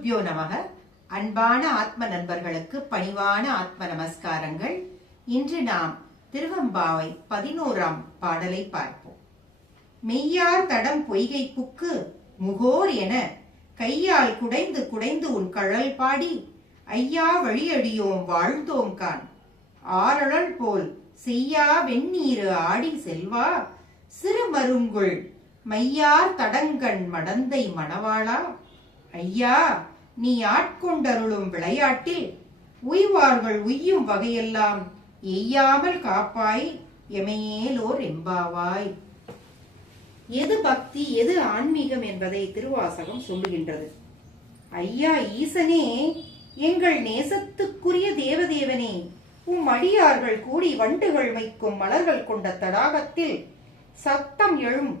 குருப்யோ நமக. அன்பான ஆத்ம நண்பர்களுக்கு பணிவான ஆத்ம நமஸ்காரங்கள். இன்று நாம் திருவெம்பாவை 11ஆம் பாடலை பார்ப்போம். மெய்யார் தடம் பொய்கை புக்கு முகோர் என கையால் குடைந்து குடைந்து உன் கழல் பாடி ஐயா வழியடியோம் வாழ்ந்தோம் கான் ஆரழல் போல் செய்யா வெந்நீரு ஆடி செல்வா சிறுமருங்குள் மையார் தடங்கண் மடந்தை மணவாளா ஐயா நீ ஆட்கொண்டருளும் விளையாட்டில் உய்வார்கள் உய்யும் வகையெல்லாம் எய்யாமல் காப்பாய் எமையேலோர் எம்பாவாய். எது பக்தி எது ஆன்மீகம் என்பதை திருவாசகம் சொல்லுகின்றது. ஐயா ஈசனே, எங்கள் நேசத்துக்குரிய தேவதேவனே, உம் அடியார்கள் கூடி வண்டுகள் வைக்கும் மலர்கள் கொண்ட தடாகத்தில் சத்தம் எழும்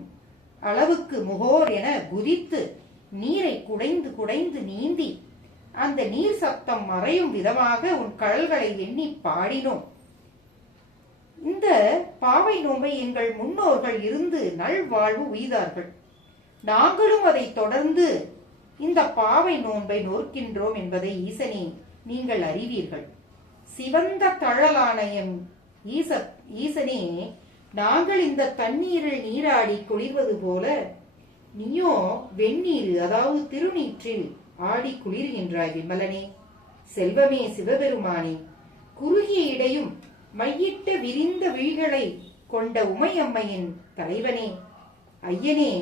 அளவுக்கு முகோர் என குதித்து நீரை குடைந்து குடைந்து நீந்தி அந்த நீர் சத்தம் மறையும் விதமாக உன் கழல்களை எண்ணி பாடினோம். இந்த பாவை நோன்பை எங்கள் முன்னோர்கள் இருந்து நல்வாழ்வு உய்தார்கள். நாங்களும் அதை தொடர்ந்து இந்த பாவை நோன்பை நோக்கின்றோம் என்பதை ஈசனே நீங்கள் அறிவீர்கள். சிவந்த தழலானயம் ஈசனே, நாங்கள் இந்த தண்ணீரில் நீராடி குளிர்வது போல நீயோ வெந்நீர் அதாவது திருநீற்றில் ஆடி குளிர்கின்றாய் விமலனே. செல்வமே சிவபெருமானே, குறுகிய இடையும் மையிட்ட விரிந்த விழிகளை கொண்ட உமையம்மையின் தலைவனே, ஐயனே,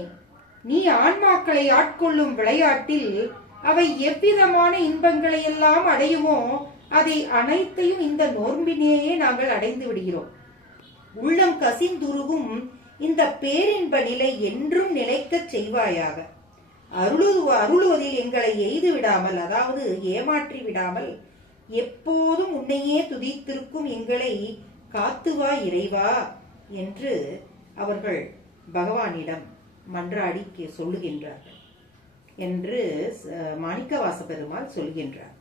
நீ ஆன்மாக்களை ஆட்கொள்ளும் விளையாட்டில் அவை எவ்விதமான இன்பங்களை எல்லாம் அடையுமோ அதை அனைத்தையும் இந்த நோன்பினேயே நாங்கள் அடைந்து விடுகிறோம். உள்ளம் கசிந்துருகும் இந்த பேரின்ப நிலை என்றும் நிலைக்கச் செய்வாயாக. அருளுவதில் எங்களை எய்து விடாமல், அதாவது ஏமாற்றி விடாமல், எப்போதும் உன்னையே துதித்திருக்கும் எங்களை காத்துவா இறைவா என்று அவர்கள் பகவானிடம் மன்றாடி சொல்லுகின்றார்கள் என்று மாணிக்கவாச பெருமாள் சொல்கின்றார்.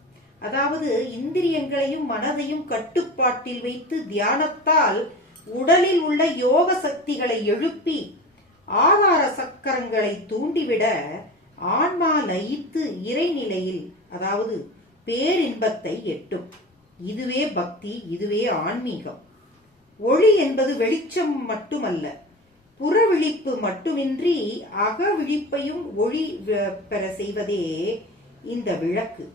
அதாவது இந்திரியங்களையும் மனதையும் கட்டுப்பாட்டில் வைத்து தியானத்தால் உடலில் உள்ள யோக சக்திகளை எழுப்பி ஆதார சக்கரங்களை தூண்டிவிட ஆன்மா லயித்து இறைநிலையில், அதாவது பேரின்பத்தை எட்டும். இதுவே பக்தி, இதுவே ஆன்மீகம். ஒளி என்பது வெளிச்சம் மட்டுமல்ல, புற விழிப்பு மட்டுமின்றி அக விழிப்பையும் ஒளி பெற செய்வதே இந்த விளக்கு.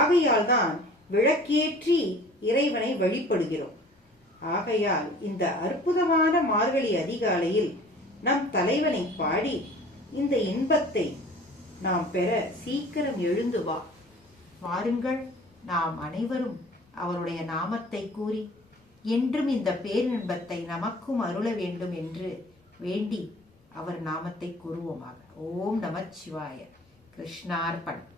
ஆகையால் தான் விளக்கேற்றி இறைவனை வழிபடுகிறோம். ஆகையால் இந்த அற்புதமான மார்கழி அதிகாலையில் நம் தலைவனை பாடி இந்த இன்பத்தை நாம் பெற சீக்கிரம் எழுந்து வாருங்கள். நாம் அனைவரும் அவருடைய நாமத்தை கூறி என்றும் இந்த பேரின்பத்தை நமக்கும் அருள வேண்டும் என்று வேண்டி அவர் நாமத்தை கூறுவோமாக. ஓம் நமச்சிவாய. கிருஷ்ணார்பணம்.